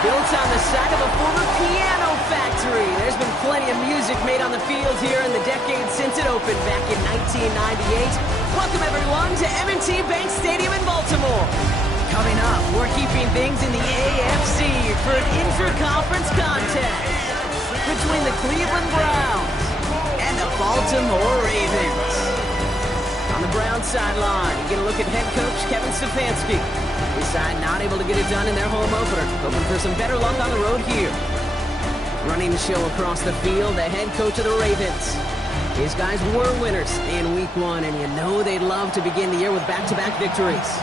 Built on the side of a former piano factory, there's been plenty of music made on the field here in the decades since it opened back in 1998. Welcome everyone to M&T Bank Stadium in Baltimore. Coming up, we're keeping things in the AFC for an inter-conference contest between the Cleveland Browns and the Baltimore Ravens. On the Browns sideline, you get a look at head coach Kevin Stefanski. His side not able to get it done in their home opener, hoping for some better luck on the road here. Running the show across the field, the head coach of the Ravens. His guys were winners in Week 1, and you know they'd love to begin the year with back-to-back victories.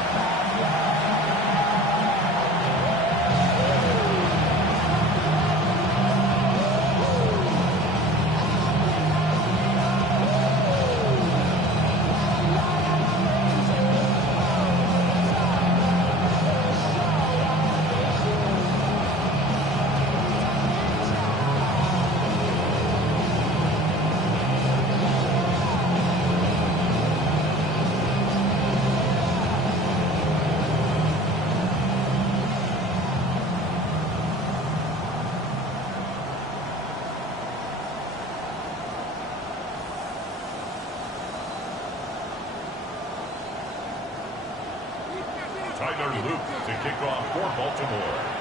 Tyler Luke to kick off for Baltimore.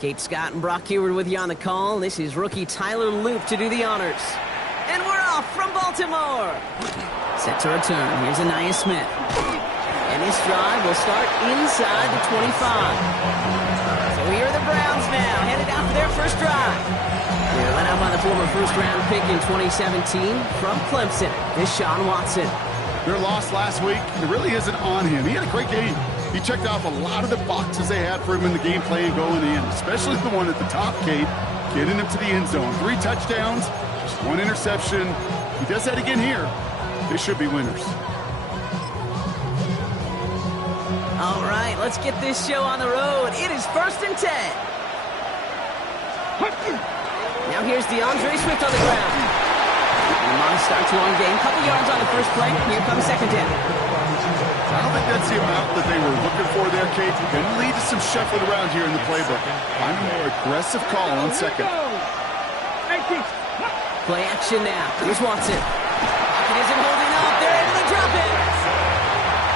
Kate Scott and Brock Heward with you on the call. This is rookie Tyler Loop to do the honors. And we're off from Baltimore. Set to return. Here's Anaya Smith. And this drive will start inside the 25. So here are the Browns now, headed out for their first drive. They're led out by the former first-round pick in 2017 from Clemson, Deshaun Watson. Their loss last week, it really isn't on him. He had a great game. He checked off a lot of the boxes they had for him in the game plan going in, especially the one at the top, Kate, getting him to the end zone. 3 touchdowns, just 1 interception. He does that again here. They should be winners. All right, let's get this show on the road. It is 1st and 10. Now here's DeAndre Swift on the ground. Lamont starts one game, couple yards on the first play. Here comes 2nd down. I don't think that's the amount that they were looking for there, Kate. Going to lead to some shuffling around here in the playbook. Find a more aggressive call on 2nd. Play action now. Here's Watson. Pocket isn't holding up. They're able to drop it.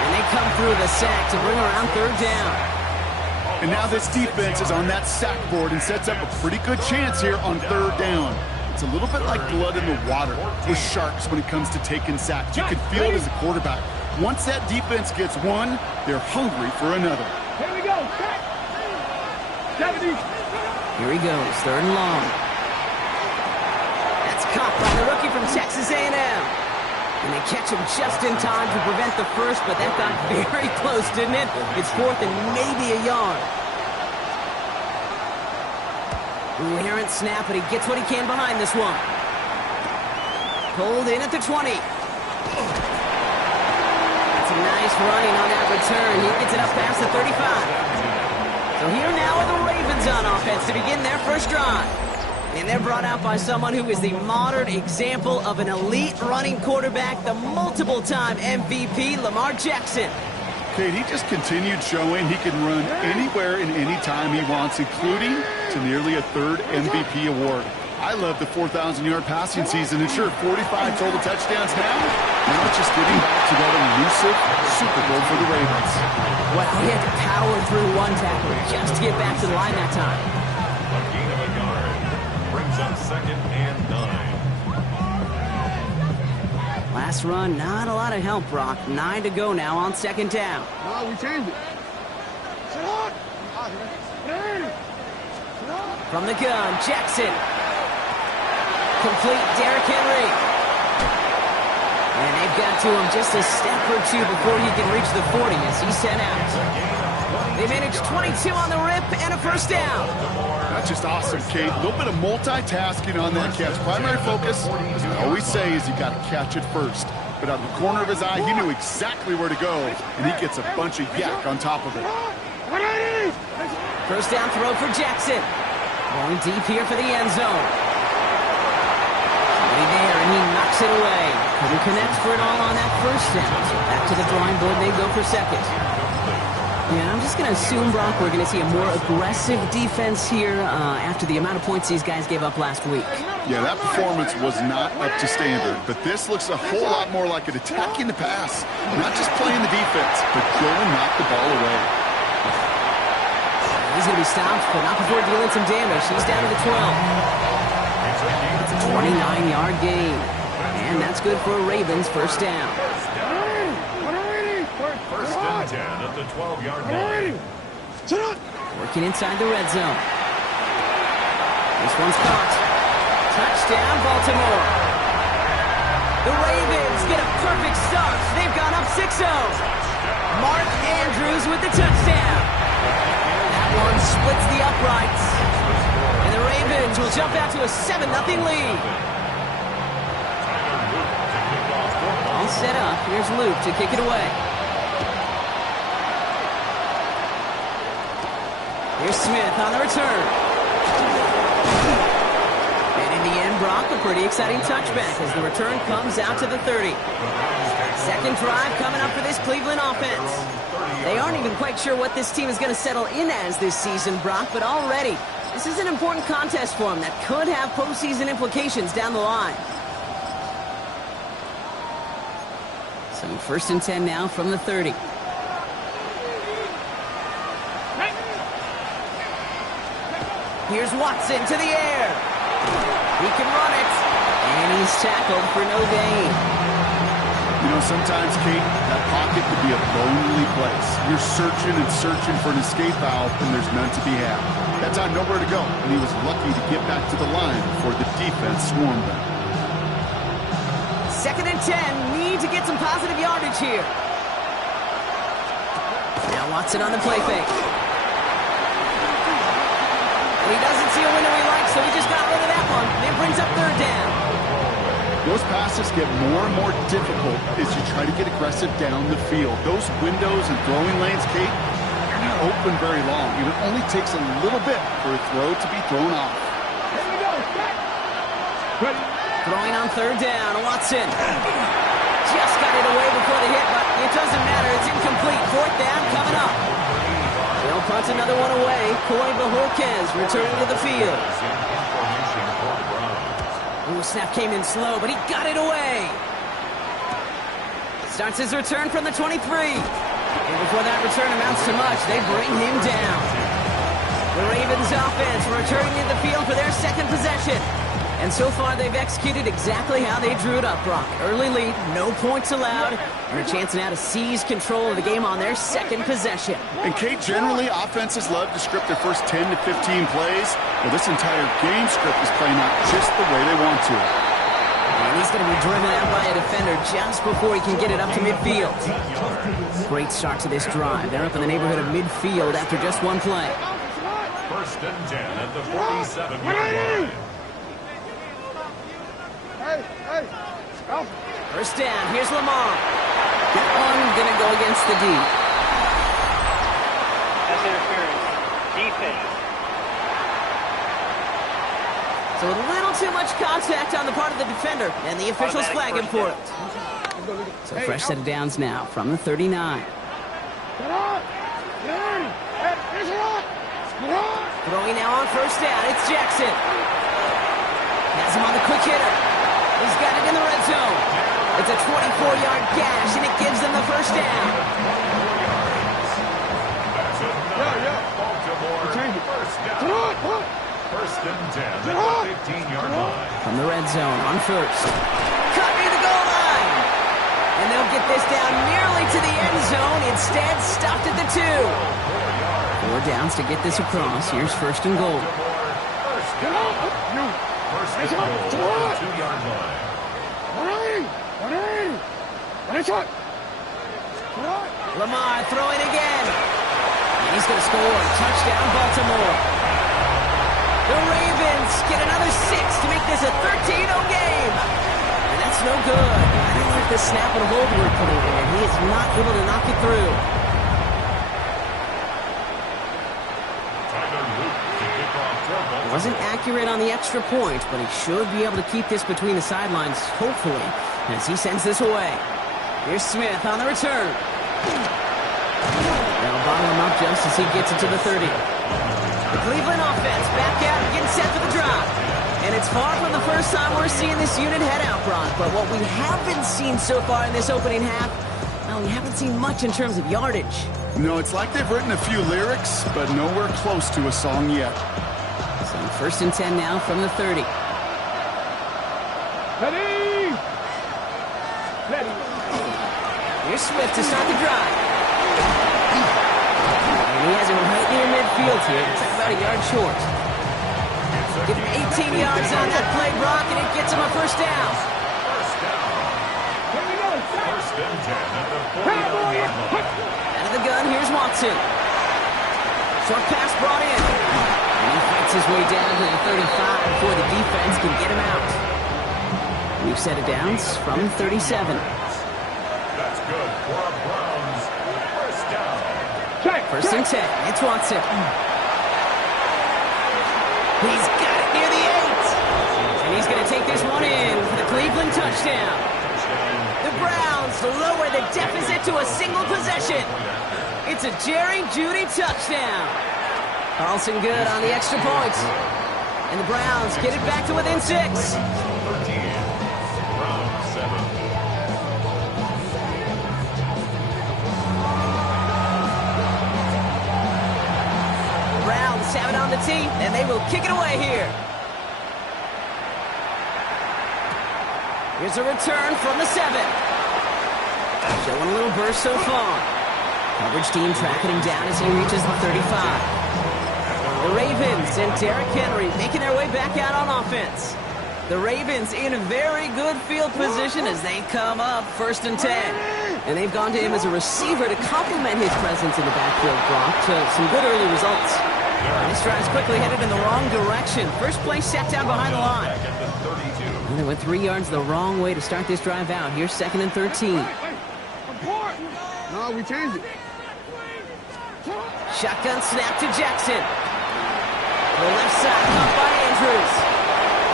And they come through the sack to bring around 3rd down. And now this defense is on that sack board and sets up a pretty good chance here on 3rd down. It's a little bit like blood in the water with Sharks when it comes to taking sacks. You can feel it as a quarterback. Once that defense gets one, they're hungry for another. Here we go. 70. Here he goes, 3rd and long. That's caught by the rookie from Texas A&M. And they catch him just in time to prevent the first, but that got very close, didn't it? It's 4th and maybe a yard. Ooh, errant snap, but he gets what he can behind this one. Pulled in at the 20. Nice running on that return. He gets it up past the 35. So here now are the Ravens on offense to begin their first drive. And they're brought out by someone who is the modern example of an elite running quarterback, the multiple-time MVP, Lamar Jackson. Kate, he just continued showing he can run anywhere and any time he wants, including to nearly a 3rd MVP award. I love the 4,000-yard passing season, and sure, 45 total touchdowns now it's just getting back to that elusive Super Bowl for the Ravens. Well, he had to power through 1 tackle just to get back to the line that time. A gain of a yard brings up 2nd and 9. Last run, not a lot of help, Brock. 9 to go now on 2nd down. No, we changed it. Sit on. From the gun, Jackson. Complete Derrick Henry. And they've got to him just a step or 2 before he can reach the 40 as he's sent out. They managed 22 on the rip and a 1st down. That's just awesome, Kate. A little bit of multitasking on that catch. Primary focus, as I always say, is you got to catch it first. But out of the corner of his eye, he knew exactly where to go, and he gets a bunch of yak on top of it. 1st down throw for Jackson. Going deep here for the end zone. There, and he knocks it away. Couldn't connect for it all on that 1st down. So back to the drawing board, they go for 2nd. Yeah, I'm just going to assume, Brock, we're going to see a more aggressive defense here after the amount of points these guys gave up last week. Yeah, that performance was not up to standard, but this looks a whole lot more like it attacking the pass. Not just playing the defense, but go and knock the ball away. He's going to be stopped, but not before dealing some damage. He's down to the 12. It's a 29-yard gain. And that's good for Ravens 1st down. 1st and 10 at the 12-yard line. Working inside the red zone. This one's caught. Touchdown, Baltimore. The Ravens get a perfect start. They've gone up 6-0. Mark Andrews with the touchdown. That one splits the uprights. And the Ravens will jump out to a 7-0 lead. All set up. Here's Luke to kick it away. Here's Smith on the return. And in the end, Brock, a pretty exciting touchback as the return comes out to the 30. 2nd drive coming up for this Cleveland offense. They aren't even quite sure what this team is going to settle in as this season, Brock, but already this is an important contest for them that could have postseason implications down the line. So 1st and 10 now from the 30. Here's Watson to the air. He can run it. And he's tackled for no gain. You know, sometimes, Kate, that pocket could be a lonely place. You're searching and searching for an escape valve, and there's none to be had. That time, nowhere to go, and he was lucky to get back to the line before the defense swarmed him. 2nd and 10. Need to get some positive yardage here. Now Watson on the play fake. And he doesn't see a window he likes, so he just got rid of that one. It brings up 3rd down. Those passes get more and more difficult as you try to get aggressive down the field. Those windows and throwing lanes, Kate, they're not open very long. And it only takes a little bit for a throw to be thrown off. Here we go. Back. Ready. Throwing on 3rd down. Watson just got it away before the hit, but it doesn't matter. It's incomplete. 4th down coming up. They'll punt another one away. Corey Bajorquez returning to the field. Ooh, snap came in slow, but he got it away. Starts his return from the 23. And before that return amounts to much, they bring him down. The Ravens offense returning to the field for their 2nd possession. And so far, they've executed exactly how they drew it up, Brock. Early lead, no points allowed, and a chance now to seize control of the game on their 2nd possession. And, Kate, generally, offenses love to script their first 10 to 15 plays. Well, this entire game script is playing out just the way they want to. And he's going to be driven out by a defender just before he can get it up to midfield. Great start to this drive. They're up in the neighborhood of midfield after just one play. 1st and 10 at the 47-yard line. Hey. Alpha. 1st down. Here's Lamar. That one going to go against the D. That's interference. Defense. So a little too much contact on the part of the defender, and the officials flag him for it. So fresh set of downs now from the 39. Get on. Get on. Hey, here's a lot. Get on. Throwing now on 1st down. It's Jackson. Has him on the quick hitter. He's got it in the red zone. It's a 24-yard gash, and it gives them the 1st down. Baltimore, Change it. 1st down. Get on. Come on. 1st and 10 at the 15-yard line. From the red zone on 1st. Cut me the goal line. And they'll get this down nearly to the end zone. Instead, stopped at the 2. 4 downs to get this across. Here's 1st and goal. First and goal, 2-yard line. Lamar throwing again. And he's going to score. Touchdown, Baltimore. The Ravens get another 6 to make this a 13-0 game. And that's no good. I don't like the snap and hold we're putting in, and he is not able to knock it through. Wasn't accurate on the extra point, but he should be able to keep this between the sidelines, hopefully, as he sends this away. Here's Smith on the return. They'll bottle him up just as he gets it to the 30. The Cleveland offense back out and getting set for the drop. And it's far from the first time we're seeing this unit head out, Brock. But what we haven't seen so far in this opening half, well, we haven't seen much in terms of yardage. No, it's like they've written a few lyrics, but nowhere close to a song yet. So 1st and 10 now from the 30. Ready. Here's Swift to start the drive. And he has him right near midfield here. It's about a yard short. Give him 18 yards on that play, Brock, and it gets him a 1st down. Here we go. 1st and 10 at the 40-yard line. Out of the gun, here's Watson. Short pass brought in. And he fights his way down to the 35 before the defense can get him out. New set of downs from 37. That's good for a Browns 1st down. 1st and 10. It's Watson. He's got it near the 8. And he's going to take this one in for the Cleveland touchdown. The Browns lower the deficit to a single possession. It's a Jerry Jeudy touchdown. Carlson good on the extra point. And the Browns get it back to within 6. Chiefs have it on the tee, and they will kick it away here. Here's a return from the 7. Showing a little burst so far. Coverage team tracking him down as he reaches the 35. The Ravens and Derrick Henry making their way back out on offense. The Ravens in a very good field position as they come up 1st and 10. And they've gone to him as a receiver to complement his presence in the backfield, Brock, to some good early results. And this drive's quickly headed in the wrong direction. First play set down behind the line. And they went 3 yards the wrong way to start this drive out. Here's 2nd and 13. No, we changed it. Shotgun snap to Jackson. The left side caught by Andrews.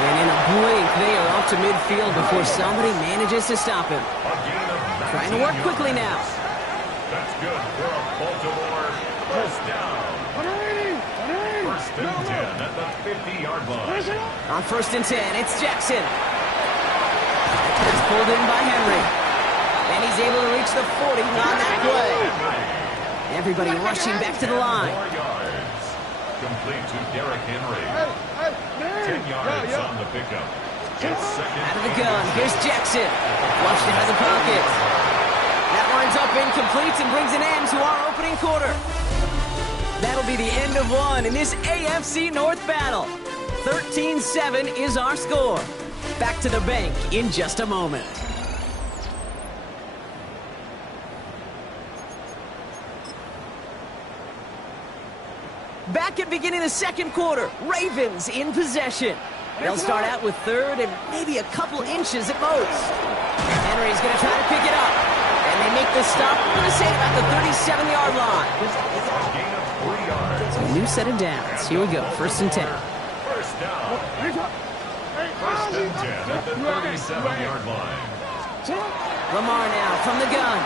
And in a blink, they are off to midfield before somebody manages to stop him. Trying to work quickly now. That's good for a Baltimore first down. 1st and 10 at the 50-yard line. On 1st and 10, it's Jackson. It's pulled in by Henry. And he's able to reach the 40 on that play. Everybody rushing back to the line. 4 yards. Complete to Derrick Henry. 10 yards on the pickup. It's 2nd. Out of the gun, here's Jackson. Flushed into the pocket. That winds up incomplete and brings an end to our opening quarter. That'll be the end of one in this AFC North battle. 13-7 is our score. Back to the bank in just a moment. Back at beginning of the 2nd quarter, Ravens in possession. They'll start out with 3rd and maybe a couple inches at most. Henry's going to try to pick it up. And they make the stop, I'm going to say about the 37-yard line. So a new set of downs. Here we go, 1st and 10. First down. 1st and 10 at the 37-yard line. Lamar now from the gun.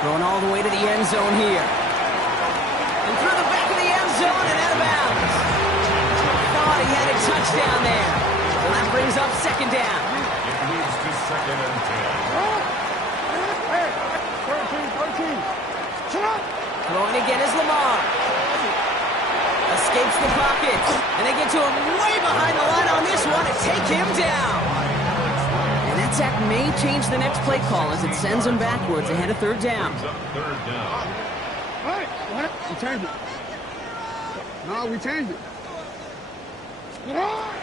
Throwing all the way to the end zone here. And through the back of the end zone and out of bounds. Thought he had a touchdown there. So that brings up 2nd down. It moves to 2nd and 10. Throwing again is Lamar. Escapes the pocket. And they get to him way behind the line on this one and take him down. And that sack may change the next play call as it sends him backwards ahead of 3rd down. Third down. We changed it. No, we changed it.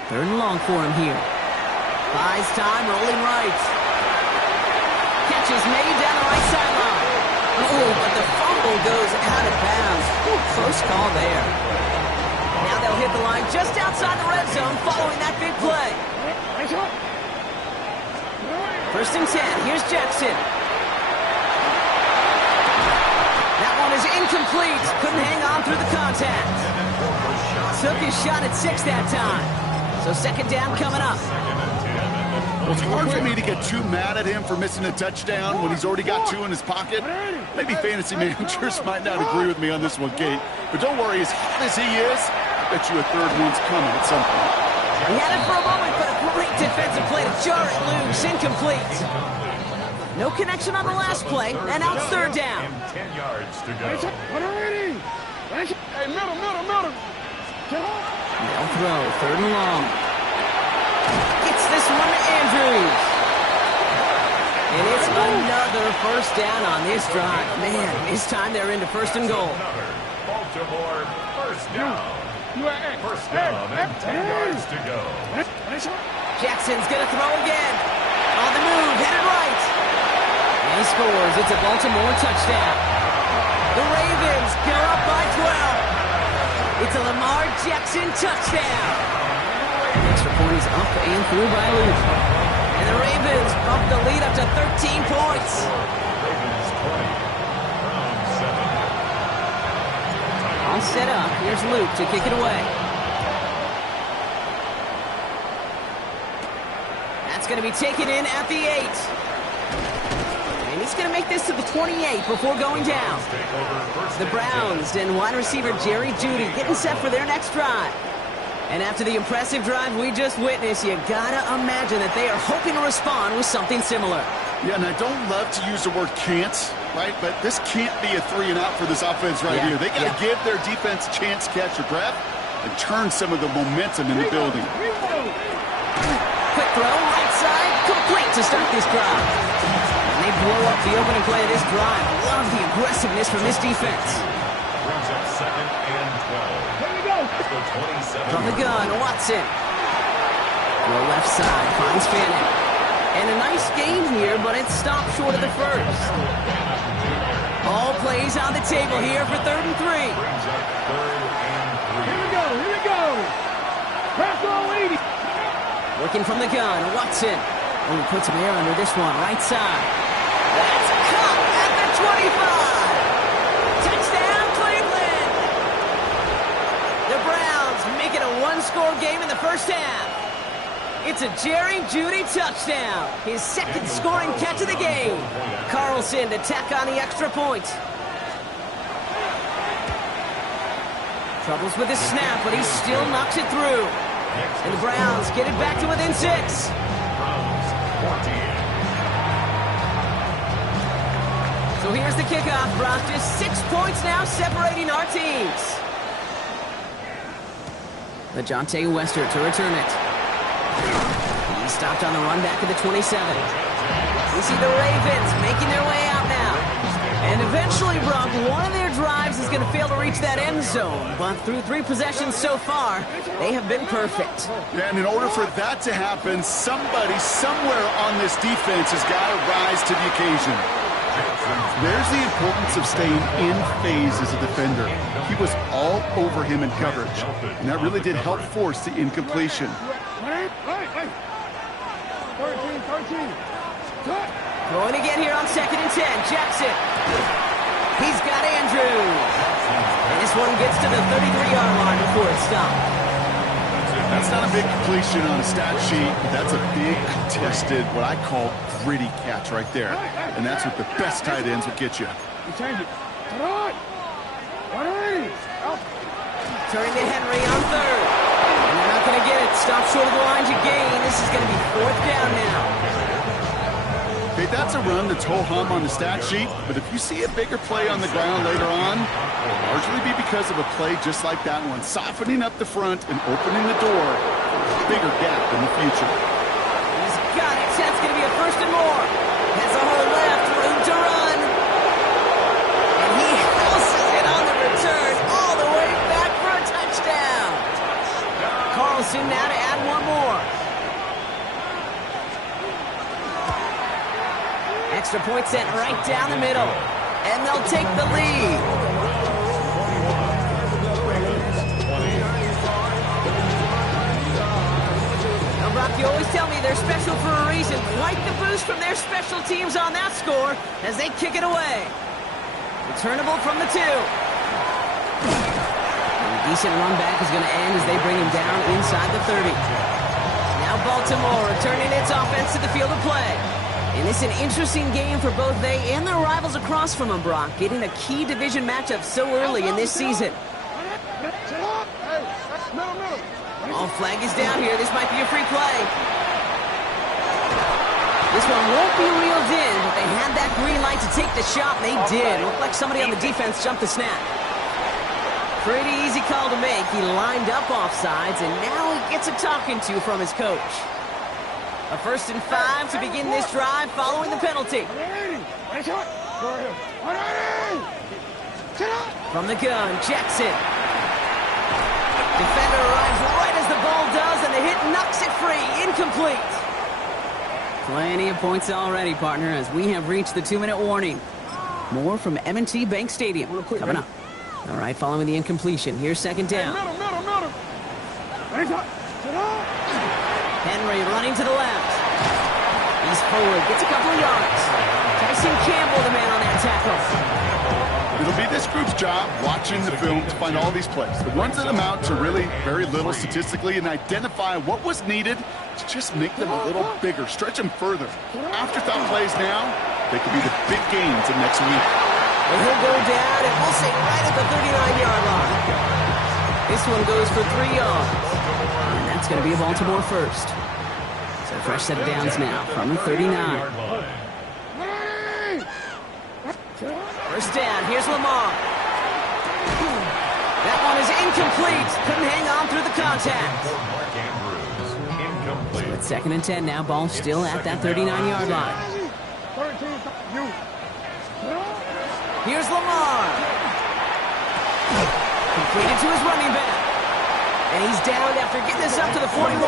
3rd and long for him here. Buys time, rolling right. Catch is made down the right sideline. Oh, but the fumble goes out of bounds. Ooh, close call there. Now they'll hit the line just outside the red zone following that big play. 1st and 10, here's Jackson. That one is incomplete. Couldn't hang on through the contact. Took his shot at 6 that time. So 2nd down coming up. It's hard for me to get too mad at him for missing a touchdown when he's already got 2 in his pocket. Maybe fantasy managers might not agree with me on this one, Kate. But don't worry, as hot as he is, I bet you a 3rd one's coming at some point. He had it for a moment, but a great defensive play to jar it loose. Incomplete. No connection on the last play, and now it's 3rd down. 10 yards to go. Hey, middle. They'll throw, 3rd and long. Gets this one to Andrews. And it's another 1st down on this drive. Man, this time they're into 1st and goal. Baltimore first down. First down and 10 yards to go. Jackson's going to throw again. On the move, headed right. And he scores. It's a Baltimore touchdown. The Ravens go up by 12. It's a Lamar Jackson touchdown. Extra point is up and through by Luke. And the Ravens bump the lead up to 13 points. Ravens 20. Browns 7. All set up. Here's Luke to kick it away. That's going to be taken in at the 8. And he's going to make this to the 28 before going down. The Browns and wide receiver Jerry Jeudy getting set for their next drive. And after the impressive drive we just witnessed, you gotta imagine that they are hoping to respond with something similar. Yeah, and I don't love to use the word can't, right? But this can't be a 3 and out for this offense right here. They got to give their defense a chance to catch their breath. and turn some of the momentum in the building. Quick throw, right side, complete to start this drive. And they blow up the opening play of this drive. Love the aggressiveness from this defense. Brings up 2nd and 12. Here we go. At the 27. From the gun, Watson. Throw left side, finds Fanning. And a nice gain here, but it's stopped short of the first. All plays on the table here for 3rd and 3. Brings up 3rd and 3. Here we go. Here we go. Pass all 80. Working from the gun, Watson. Oh, he puts some air under this one, right side. That's caught at the 25. Touchdown, Cleveland. The Browns make it a one-score game in the first half. It's a Jerry Jeudy touchdown. His 2nd scoring catch of the game. Carlson to tack on the extra point. Troubles with his snap, but he still knocks it through. And the Browns get it back to within 6. Browns 14. So here's the kickoff, Brock. Just 6 points now separating our teams. LeJohntay Wester to return it. He stopped on the run back at the 27. We see the Ravens making their way out now. And eventually, Brock, one of their drives is going to fail to reach that end zone. But through 3 possessions so far, they have been perfect. Yeah, and in order for that to happen, somebody somewhere on this defense has got to rise to the occasion. There's the importance of staying in phase as a defender. He was all over him in coverage, and that really did help force the incompletion. 13. Cut. Going again here on 2nd and 10. Jackson. He's got Andrews. And this one gets to the 33-yard line before it's stopped. That's not a big completion on a stat sheet, but that's a big contested, what I call gritty catch right there. And that's what the best tight ends will get you. You change it. Cut on. 180. Out. Turning to Henry on 3rd. And they're not going to get it. Stop short of the line to gain. This is going to be 4th down now. Okay, that's a run that's ho-hum on the stat sheet, but if you see a bigger play on the ground later on, it'll largely be because of a play just like that one, softening up the front and opening the door for a bigger gap in the future. He's got it. That's going to be a 1st and more. Has a hole left, room to run. And he houses it on the return all the way back for a touchdown. Carlson now to add one more. Extra point sent right down the middle. And they'll take the lead. Now, Brock, you always tell me they're special for a reason. Quite the boost from their special teams on that score as they kick it away. Returnable from the 2. And a decent run back is going to end as they bring him down inside the 30. Now Baltimore returning its offense to the field of play. And it's an interesting game for both they and their rivals across from them, Brock, getting a key division matchup so early in this season. All flag is down here. This might be a free play. This one won't be reeled in, but they had that green light to take the shot, and they did. Looked like somebody on the defense jumped the snap. Pretty easy call to make. He lined up offsides, and now he gets a talking to from his coach. A 1st and 5 to begin this drive following the penalty. From the gun, Jackson. Defender arrives right as the ball does, and the hit knocks it free. Incomplete. Plenty of points already, partner, as we have reached the 2-minute warning. More from M&T Bank Stadium coming up. All right, following the incompletion, here's 2nd down. Henry running to the left. He's forward, gets a couple of yards. Tyson Campbell, the man on that tackle. It'll be this group's job watching the film to find all these plays. The ones that amount to really very little statistically and identify what was needed to just make them a little bigger, stretch them further. Afterthought plays now, they could be the big gains of next week. And he'll go down, and we'll say right at the 39-yard line. This one goes for 3 yards. And that's going to be a Baltimore 1st. So a fresh set of downs now from the 39. 1st down, here's Lamar. That one is incomplete. Couldn't hang on through the contact. Mark Andrews, incomplete. It's 2nd and 10 now. Ball still at that 39-yard line. Here's Lamar. Completed to his running back. And he's down after getting this up to the 41.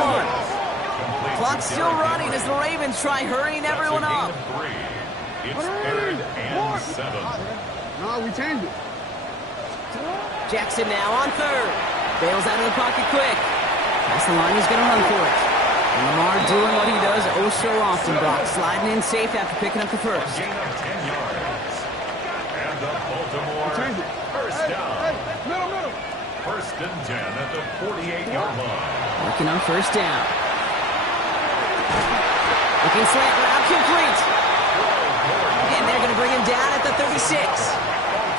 Clock's still running as the Ravens try hurrying everyone up. It's 3rd and 7. No, we changed it. Jackson now on 3rd. Bails out of the pocket quick. Past the line, he's going to run for it. And Lamar doing what he does oh so often, Brock. Sliding in safe after picking up the first. Gain of 10 yards. And the Baltimore first down. Middle. 1st and 10 at the 48-yard line. Working on first down. Looking slant route complete. And they're going to bring him down at the 36.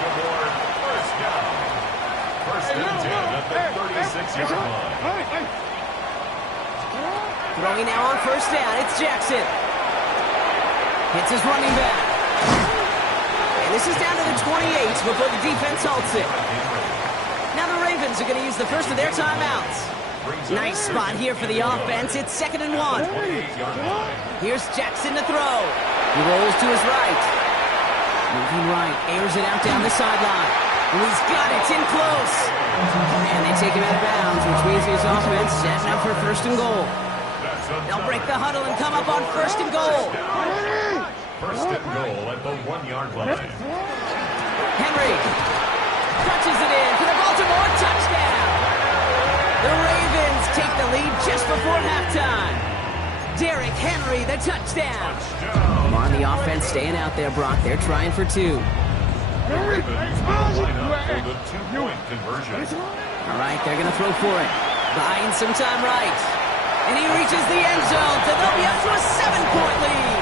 Baltimore first down. 1st and 10 at the 36-yard line. Throwing now on first down. It's Jackson. Hits his running back. And this is down to the 28 before the defense halts it. Now the Ravens are going to use the first of their timeouts. Nice spot here for the offense. It's 2nd and 1. Here's Jackson to throw. He rolls to his right. Moving right. Airs it out down the sideline. And he's got it. It's in close. And they take him out of bounds, which means his offense setting up for 1st and goal. They'll break the huddle and come up on 1st and goal. 1st and goal at the 1-yard line. Henry touches it in for the Baltimore touchdown. The Ravens take the lead just before halftime. Derrick Henry, the touchdown. Come on, the offense staying out there, Brock. They're trying for 2. The Ravens will line up for the 2-point conversion. All right, they're going to throw for it. Buying some time right. And he reaches the end zone, so they'll be up to a 7-point lead.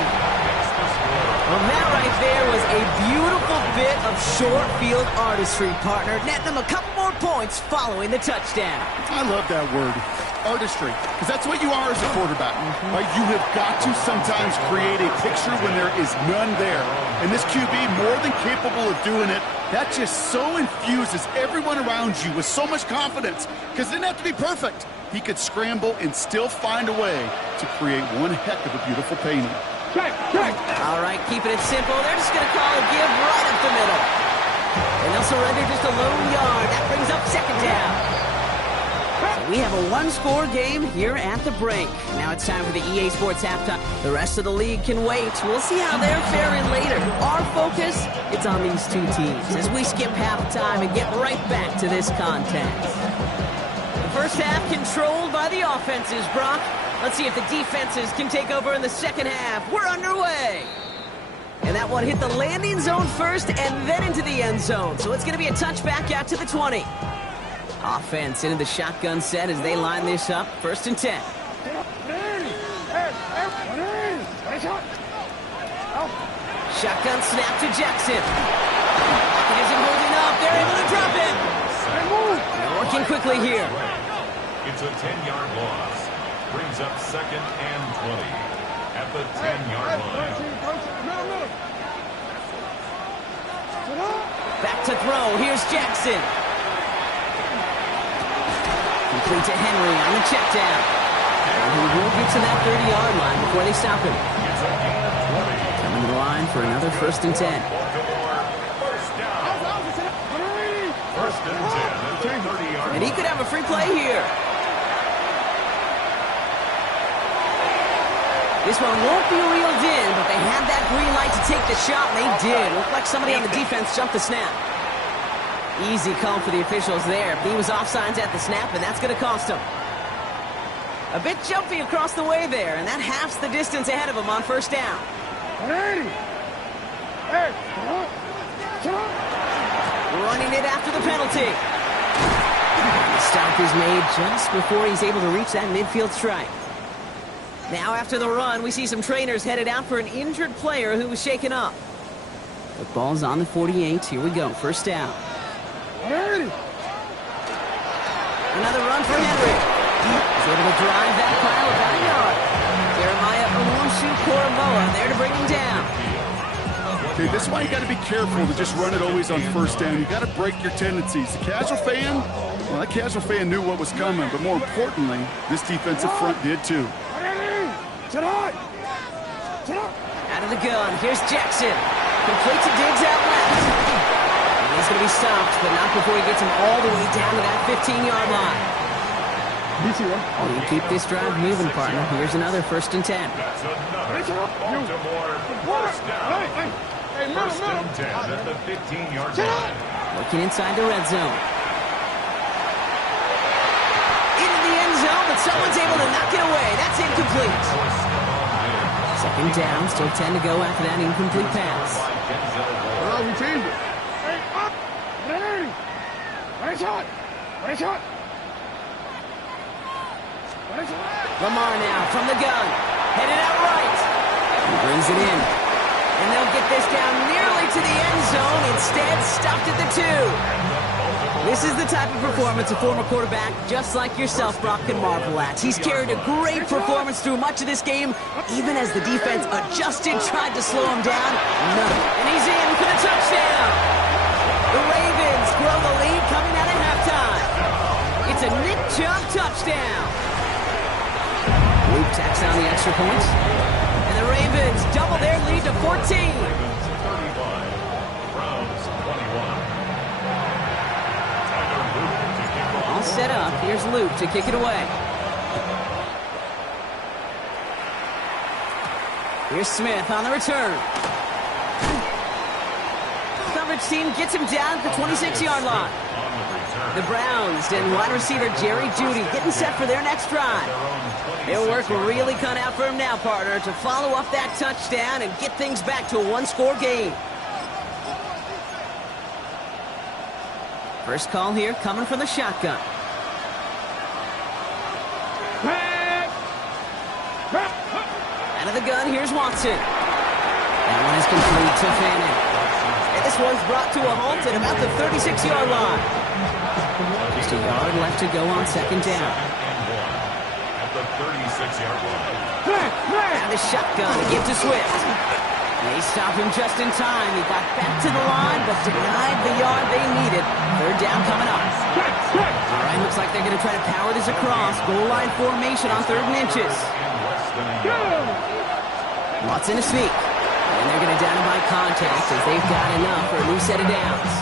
Well, that right there was a beautiful bit of short field artistry, partner. Netting them a couple more points following the touchdown. I love that word, artistry, because that's what you are as a quarterback. Right? You have got to sometimes create a picture when there is none there. And this QB, more than capable of doing it, that just so infuses everyone around you with so much confidence, because it didn't have to be perfect. He could scramble and still find a way to create one heck of a beautiful painting. All right, keeping it simple. They're just going to call a give right up the middle. And they'll surrender just a lone yard. That brings up 2nd down. So we have a 1-score game here at the break. Now it's time for the EA Sports halftime. The rest of the league can wait. We'll see how they're faring later. Our focus, it's on these two teams as we skip halftime and get right back to this contest. The first half controlled by the offenses, Brock. Let's see if the defenses can take over in the second half. We're underway. And that one hit the landing zone first and then into the end zone. So it's going to be a touchback out to the 20. Offense into the shotgun set as they line this up. 1st and 10. Shotgun snap to Jackson. He isn't holding up. They're able to drop it. They're working quickly here. It's a 10-yard loss. Brings up 2nd and 20 at the 10-yard line. Back to throw. Here's Jackson. Complete to Henry on the check down. And he will get to that 30-yard line before they stop him. It's a gain of 20. Coming to the line for another 1st and 10. Baltimore first down. 1st and 10 at the 30-yard line. And he could have a free play here. This one won't be reeled in, but they had that green light to take the shot, and they did. Looked like somebody on the defense jumped the snap. Easy call for the officials there. He was offsides at the snap, and that's going to cost him. A bit jumpy across the way there, and that halves the distance ahead of him on 1st down. Running it after the penalty. The stop is made just before he's able to reach that midfield strike. Now after the run, we see some trainers headed out for an injured player who was shaken up. The ball's on the 48. Here we go. 1st down. Another run for Henry. He's able to drive that pile about a yard. Jeremiah Owusu-Koramoah there to bring him down. Okay, this is why you got to be careful to just run it always on first down. You got to break your tendencies. The casual fan, well, that casual fan knew what was coming, but more importantly, this defensive front did too. Out of the gun, here's Jackson. Complete to Diggs out left. And he's going to be stopped, but not before he gets him all the way down to that 15-yard line. You keep this drive moving, partner. Here's another 1st and 10. That's another Baltimore first down. First and 10 at the 15-yard line. Looking inside the red zone. Into the end zone, but someone's able to knock it away. That's incomplete. 2nd down, still 10 to go after that incomplete pass. Oh, we changed it. Hey, up! Ready! Ready shot! Ready shot! Ready shot! Lamar now from the gun. Headed out right. He brings it in. And they'll get this down nearly to the end zone. Instead, stopped at the 2. This is the type of performance a former quarterback just like yourself, Brock, can marvel at. He's carried a great performance through much of this game, even as the defense adjusted, tried to slow him down. None. And he's in for the touchdown. The Ravens grow the lead coming out of halftime. It's a Nick Chubb touchdown. Luke tacks on the extra point. And the Ravens double their lead to 14. Ravens 35, Browns 21. All set up. Here's Luke to kick it away. Here's Smith on the return. Coverage team gets him down at the 26-yard line. The Browns and wide receiver Jerry Jeudy getting set for their next drive. Their work really cut out for him now, partner, to follow up that touchdown and get things back to a one-score game. First call here coming from the shotgun. Out of the gun, here's Watson. That one is complete to Fanning. And this one's brought to a halt at about the 36-yard line. Just a yard left to go on 2nd down. At the 36-yard line. And the shotgun to give to Swift. They stop him just in time. He got back to the line, but denied the yard they needed. 3rd down coming up. All right, looks like they're going to try to power this across. Goal line formation on 3rd and inches. Watson to sneak. And they're going to down him by contact as they've got enough for a new set of downs.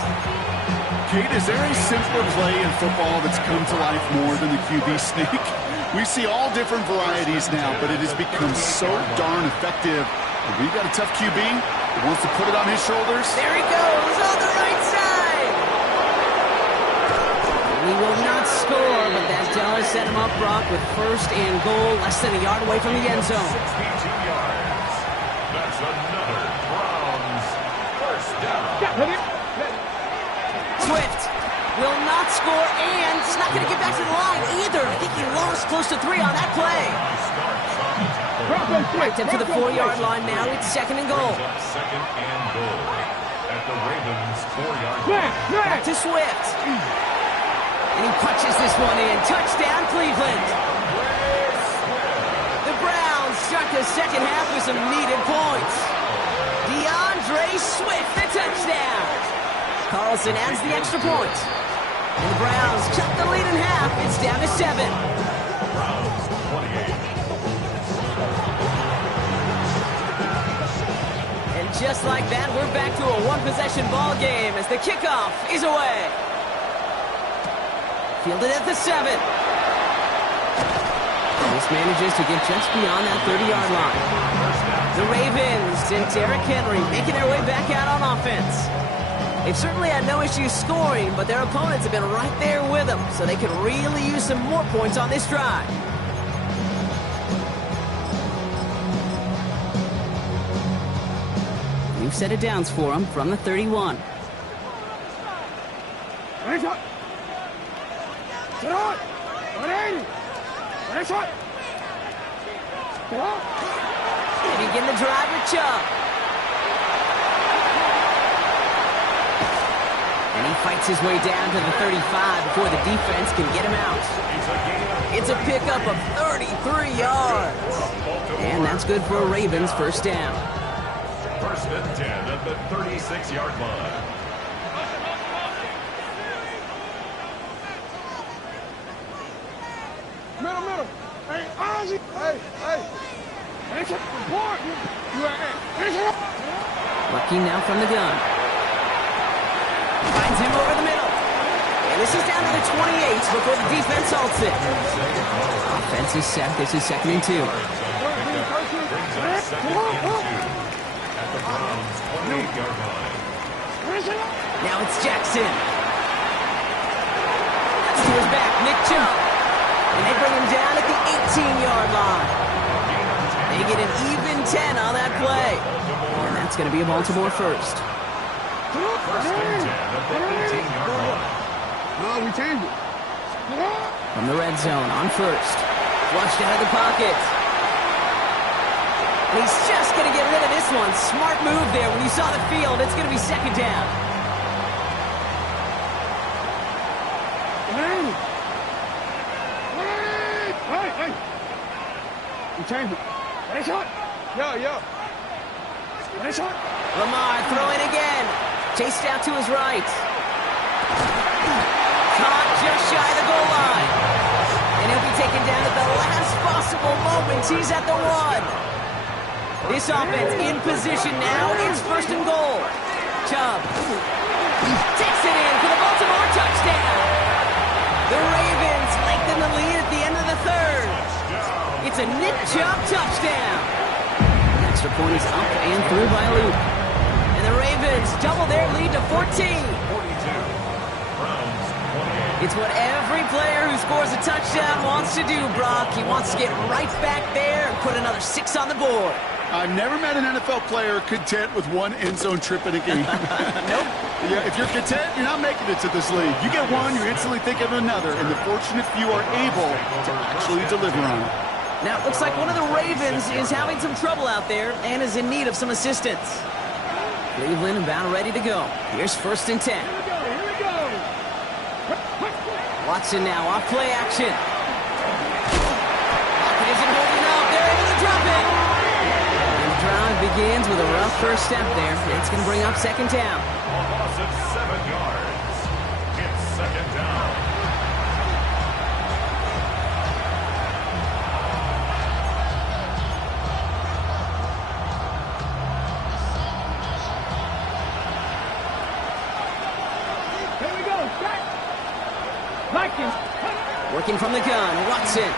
Kate, is there a simpler play in football that's come to life more than the QB sneak? We see all different varieties now, but it has become so darn effective. We've got a tough QB who wants to put it on his shoulders. There he goes on the right side. He will not score, but that does set him up, Brock, with 1st and goal, less than a yard away from the end zone. 62 yards. That's another Browns first down. Swift will not score, and he's not going to get back to the line either. I think he lost close to 3 on that play. Right up to the 4-yard line now. It's 2nd and goal. 2nd and goal at the Ravens 4-yard line. Back to Swift. And he punches this one in. Touchdown, Cleveland. The Browns start the second half with some needed points. DeAndre Swift, the touchdown. Carlson adds the extra point. And the Browns cut the lead in half. It's down to 7. Browns 28. And just like that, we're back to a one-possession ball game as the kickoff is away. Fielded at the 7. This manages to get just beyond that 30-yard line. The Ravens and Derrick Henry making their way back out on offense. They've certainly had no issues scoring, but their opponents have been right there with them, so they could really use some more points on this drive. New set of downs for them from the 31. Ready shot! Get on! 180! Ready shot! Get on! They begin the drive with Chubb. And he fights his way down to the 35 before the defense can get him out. It's a pickup of 33 yards. And that's good for a Ravens 1st down. First and 10 at the 36-yard line. Middle. Hey, Ozzy. Hey. It's important. Working now from the gun. Finds him over the middle. And this is down to the 28 before the defense halts it. Offense is set. This is 2nd and 2. Brings up 2nd and 2 at the Browns' 28-yard line. Now it's Jackson. That's to his back, Nick Chubb. And they bring him down at the 18-yard line. They get an even 10 on that play. And that's going to be a Baltimore first. First and 10 at the 18-yard line. No, we changed it. From the red zone on first. Flushed out of the pocket. And he's just going to get rid of this one. Smart move there. When you saw the field, it's going to be 2nd down. Hey. We changed it. What a shot. Yeah. What a shot. Lamar throwing again. Chased out to his right. Caught just shy of the goal line. And he'll be taken down at the last possible moment. He's at the 1. This offense in position now. It's 1st and goal. Chubb takes it in for the Baltimore touchdown. The Ravens lengthen the lead at the end of the 3rd. It's a Nick Chubb touchdown. The extra point is up and through by Luke. And the Ravens double their lead to 14. 42. Browns 28. It's what every player who scores a touchdown wants to do, Brock. He wants to get right back there and put another 6 on the board. I've never met an NFL player content with one end zone trip in a game. Nope. Yeah, if you're content, you're not making it to this league. You get one, you're instantly thinking of another, and the fortunate few are able to actually deliver on it. Now, it looks like one of the Ravens is having some trouble out there and is in need of some assistance. Cleveland about ready to go. Here's 1st and 10. Here we go. Watson now off play action. Lockett isn't holding up. They're able to drop it. And the drive begins with a rough first step there. It's going to bring up 2nd down. A loss of 7 yards. It's 2nd down. Here we go. Back. Working from the gun, Watson.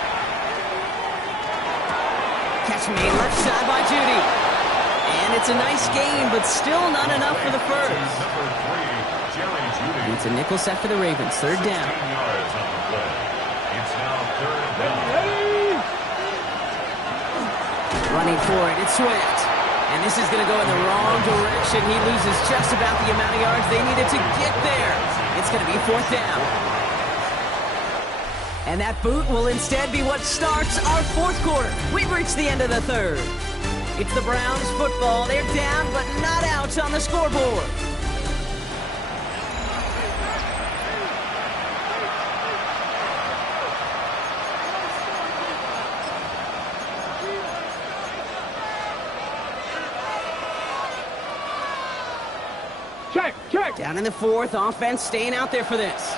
Catch made left side by Judy. And it's a nice game, but still not enough for the first. Number 3, Jerry Judy. It's a nickel set for the Ravens. 3rd down. 16 yards on the play. It's now 3rd down. Running for it, it's Swift. And this is going to go in the wrong direction. He loses just about the amount of yards they needed to get there. It's going to be 4th down. And that boot will instead be what starts our 4th quarter. We've reached the end of the 3rd. It's the Browns football. They're down, but not out on the scoreboard. Check. Down in the 4th, offense staying out there for this.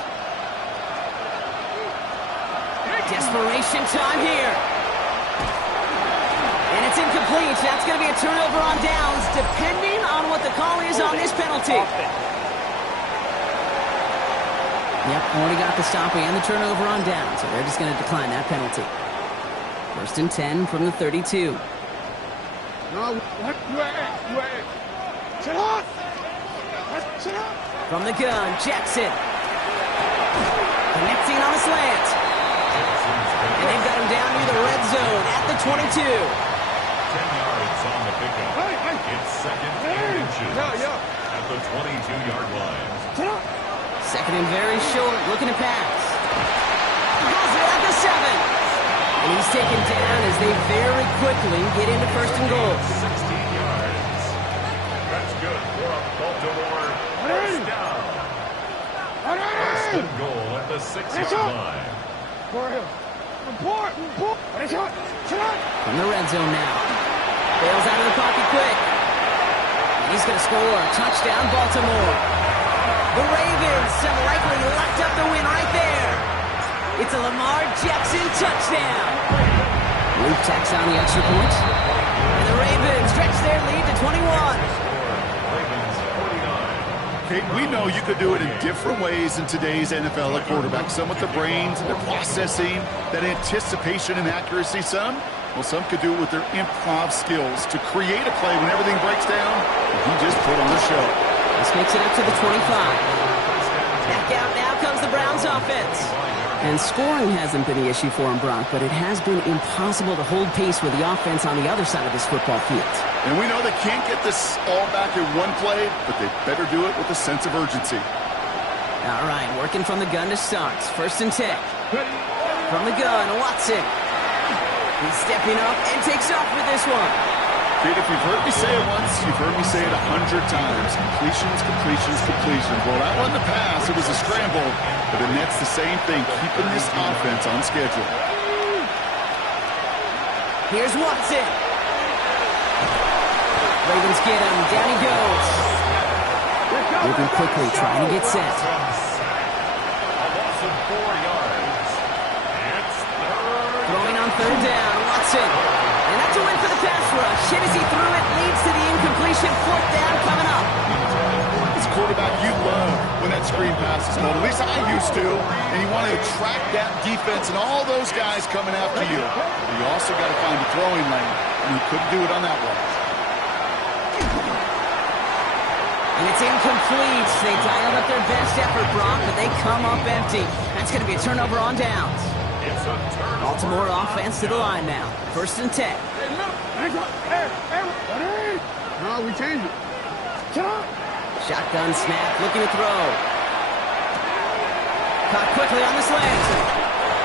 Desperation time here. And it's incomplete. That's going to be a turnover on downs, depending on what the call is on this penalty. Yep, already got the stop and the turnover on down, so they're just going to decline that penalty. 1st and 10 from the 32. No, what? Sit up. From the gun, Jackson. Connecting on a slant. And they've got him down near the red zone at the 22. 10 yards on the pickup. It's 2nd and inches. At the 22-yard line. 2nd and very short, looking to pass. Goes it at the 7. And he's taken down as they very quickly get into 1st and goal. 16 yards. That's good for a Baltimore first down. 1st and goal at the 6-yard line. From the red zone now. Bails out of the pocket quick. He's going to score. Touchdown, Baltimore. The Ravens have likely locked up the win right there. It's a Lamar Jackson touchdown. Luke tacks on the extra point. And the Ravens stretch their lead to 21. Okay, we know you could do it in different ways in today's NFL at quarterback. Some with the brains, their processing, that anticipation and accuracy. Some could do it with their improv skills to create a play when everything breaks down. He just put on the show. This makes it up to the 25. Back out now comes the Browns offense. And scoring hasn't been the issue for him, Brock, but it has been impossible to hold pace with the offense on the other side of this football field. And we know they can't get this all back in one play, but they better do it with a sense of urgency. All right, working from the gun to start. 1st and 10. From the gun, Watson. He's stepping up and takes off with this one. Kid, if you've heard me say it once, you've heard me say it 100 times. Completions, completions, completions. Well, that wasn't the pass. It was a scramble. But the Nets, the same thing, keeping this offense on schedule. Here's Watson. Ravens get him. Down he goes. Moving quickly, trying to get set. A loss of 4 yards. It's third. Throwing on 3rd down, Watson. And that's a win for the pass rush. Hit as he threw it, leads to the incompletion. 4th down coming up. As a quarterback, you love when that screen pass is called. At least I used to. And you want to attract that defense and all those guys coming after you. But you also got to find a throwing lane. And he couldn't do it on that one. And it's incomplete. They dialed up their best effort, Brock, but they come up empty. That's going to be a turnover on downs. It's a turnover. Baltimore offense to the line now. 1st and 10. No, we changed it. Shut up. Shotgun snap, looking to throw. Caught quickly on the slant.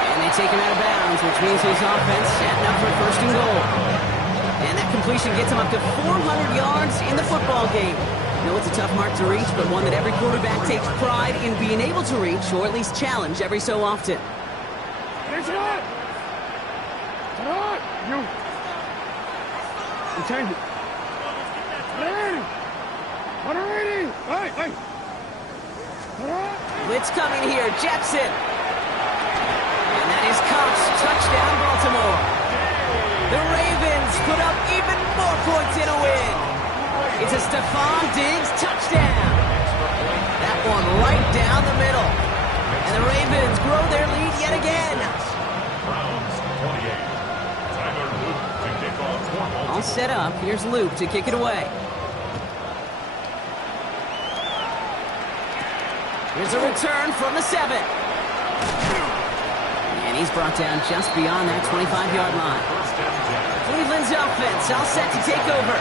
And they take him out of bounds, which means his offense setting up for 1st and goal. And that completion gets him up to 400 yards in the football game. I know it's a tough mark to reach, but one that every quarterback takes pride in being able to reach, or at least challenge every so often. Shut up. Shut up. You. We changed it. Hey. Blitz coming here, Jackson. And that is Cox, touchdown Baltimore. The Ravens put up even more points in a win. It's a Stephon Diggs touchdown. That one right down the middle. And the Ravens grow their lead yet again. Browns 28. Tyler Luke to kick off for Baltimore. All set up. Here's Luke to kick it away. Here's a return from the 7. And he's brought down just beyond that 25-yard line. Cleveland's offense all set to take over.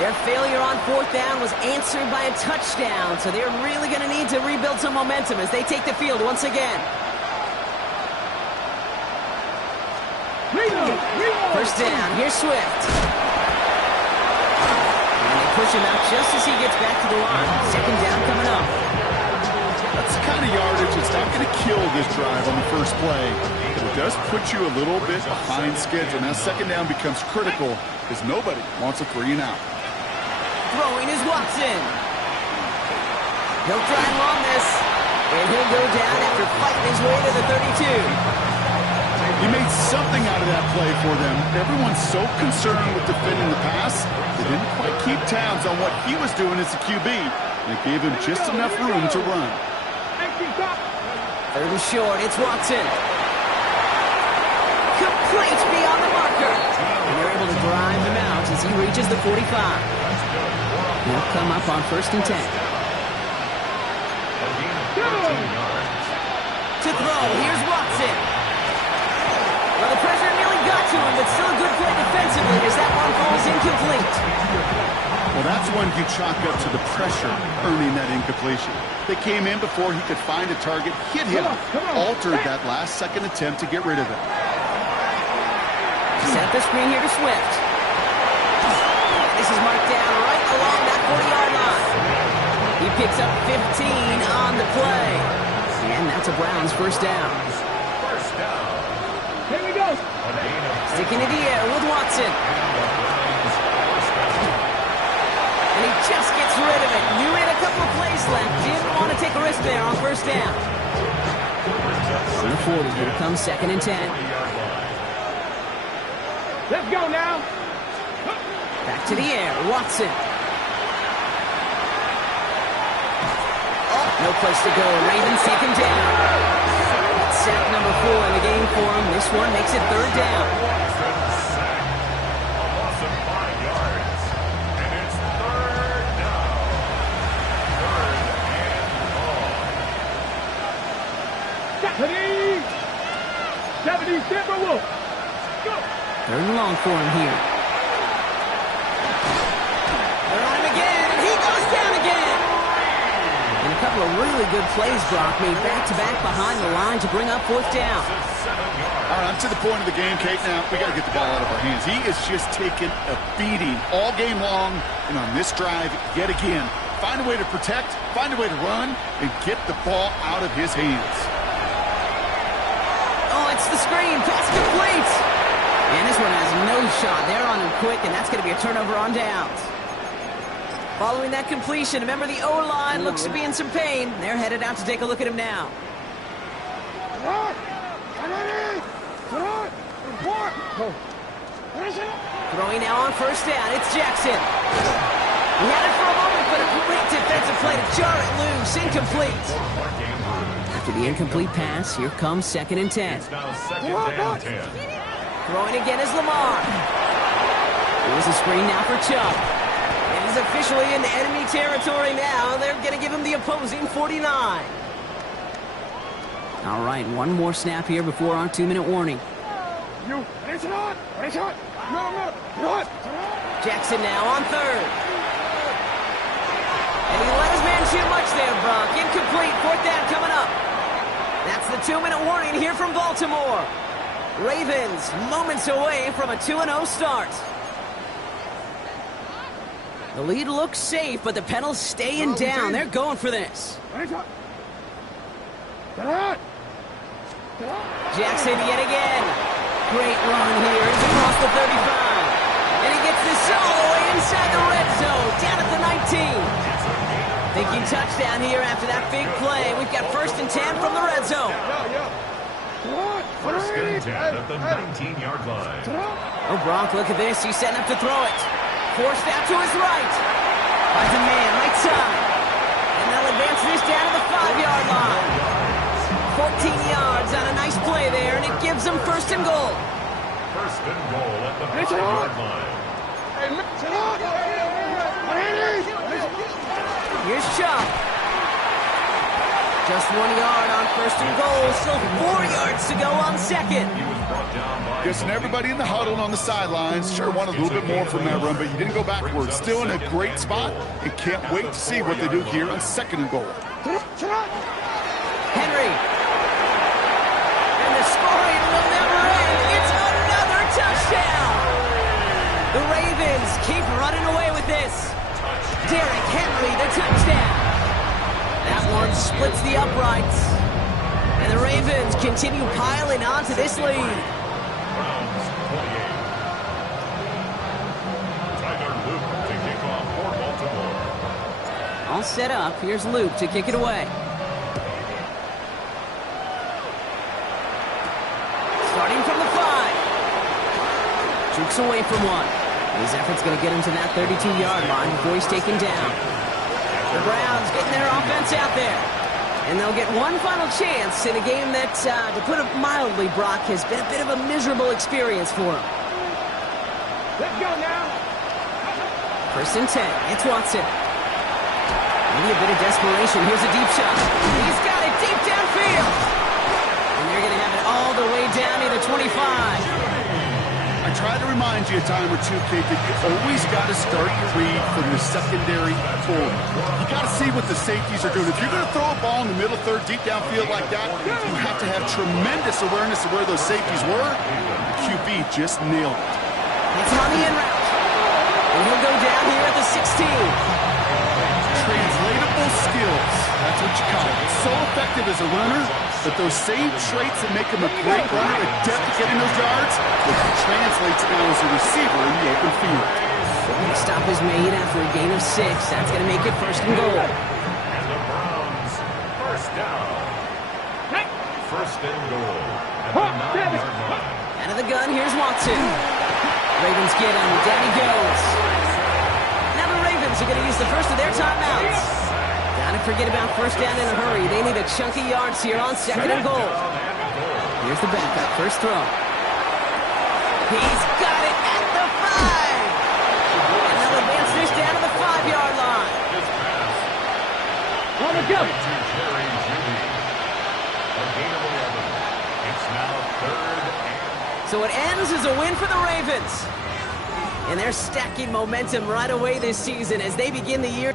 Their failure on 4th down was answered by a touchdown, so they're really going to need to rebuild some momentum as they take the field once again. 1st down, here's Swift. And they push him out just as he gets back to the line. 2nd down coming up. That's the kind of yardage that's not going to kill this drive on the first play. But it does put you a little bit behind schedule. Now 2nd down becomes critical because nobody wants a 3 and out. Throwing is Watson. He'll try and long this. And he'll go down after fighting his way to the 32. He made something out of that play for them. Everyone's so concerned with defending the pass, they didn't quite keep tabs on what he was doing as a QB. And it gave him just enough room to run. 3rd and short, it's Watson. Complete beyond the marker. And they're able to drive him out as he reaches the 45. He'll come up on 1st and 10. To throw, here's Watson. Well, the pressure nearly got to him, but still a good play defensively as that one falls incomplete. Well, that's when you chalk up to the pressure earning that incompletion. They came in before he could find a target, hit him, altered that last-second attempt to get rid of it. Set the screen here to Swift. This is marked down right along that 40-yard line. He picks up 15 on the play. And that's a Browns 1st down. First down. Here we go. Sticking to the air with Watson. And he just gets rid of it. Knew he had a couple of plays left. Didn't want to take a risk there on first down. From the 40, here comes 2nd and 10. Let's go now. Back to the air, Watson. Oh, no place to go. Ravens taken down. That's sack number 4 in the game for him. This one makes it 3rd down. Third and long for him here. They're on him again, and he goes down again. And a couple of really good plays, Brock, made back-to-back behind the line to bring up 4th down. All right, I'm to the point of the game, Kate. Now, we got to get the ball out of our hands. He is just taking a beating all game long, and on this drive, yet again, find a way to protect, find a way to run, and get the ball out of his hands. Oh, it's the screen. Pass complete. And this one has no shot. They're on him quick, and that's going to be a turnover on downs. Following that completion, remember the O-line looks to be in some pain. They're headed out to take a look at him now. Throwing now on first down. It's Jackson. He had it for a moment, but a great defensive play to jar it loose. Incomplete. After the incomplete pass, here comes 2nd and 10. It's now 2nd and 10. Throwing again is Lamar. Here's a screen now for Chubb. And he's officially in enemy territory now. They're going to give him the opposing 49. All right, one more snap here before our 2-minute warning. Jackson now on 3rd. And he let his man shoot much there, Brock. Incomplete, 4th down coming up. That's the 2-minute warning here from Baltimore. Ravens moments away from a 2-0 start. The lead looks safe, but the Penals staying down. They're going for this. Jackson yet again. Great run here. He's across the 35. And he gets this all the way inside the red zone. Down at the 19. Thinking touchdown here after that big play. We've got 1st and 10 from the red zone. 1st and 10 at the 19-yard line. Oh, Brock, look at this. He's setting up to throw it. Forced out to his right. Finds a man, right side. And they'll advance this down to the 5-yard line. 14 yards on a nice play there, and it gives them 1st and goal. 1st and goal at the 5-yard line. Here's Chubb. Just 1 yard on 1st and goal. Still 4 yards to go on 2nd. He was brought down by Guessing everybody in the huddle on the sidelines sure wanted a little bit more from that run, but you didn't go backwards. Still in a great spot, and can't wait to see what they do here on 2nd and goal. Henry. And the scoring will never end. It's another touchdown. The Ravens keep running away with this. Derrick Henry, the touchdown. That one splits the uprights. And the Ravens continue piling on to this lead. Browns 28. Tyler Luke to kick off for Baltimore. All set up. Here's Luke to kick it away. Starting from the 5. Jukes away from one. His effort's going to get him to that 32-yard line before he's taken down. The Browns getting their offense out there. And they'll get one final chance in a game that, to put it mildly, Brock, has been a bit of a miserable experience for him. Let's go now. 1st and 10. It's Watson. Maybe a bit of desperation. Here's a deep shot. He's got it deep downfield. And they're going to have it all the way down to the 25. I try to remind you a time or two, Kate, that you always got to start your read from your secondary forward. You got to see what the safeties are doing. If you're going to throw a ball in the middle third, deep downfield like that, you have to have tremendous awareness of where those safeties were. The QB just nailed it. It's on the in route. And he'll go down here at the 16. Translatable skills. That's what you call it. So effective as a runner, but those same traits that make him a great runner, adept at getting those yards, it translates now as a receiver in the open field. The stop is made after a gain of 6. That's going to make it first and goal. And the Browns, first down. First and goal at the 9-yard line. Out of the gun, here's Watson. Ravens get him. Down he goes. Now the Ravens are going to use the first of their timeouts. Gotta forget about first down in a hurry. They need a chunky yards here on second and goal. Here's the backup. First throw. He's got it at the 5. And they'll advance this down to the 5-yard line. This pass. On the go. To Jerry Jeudy. A gain of 11. It's now third and... So it ends as a win for the Ravens. And they're stacking momentum right away this season as they begin the year.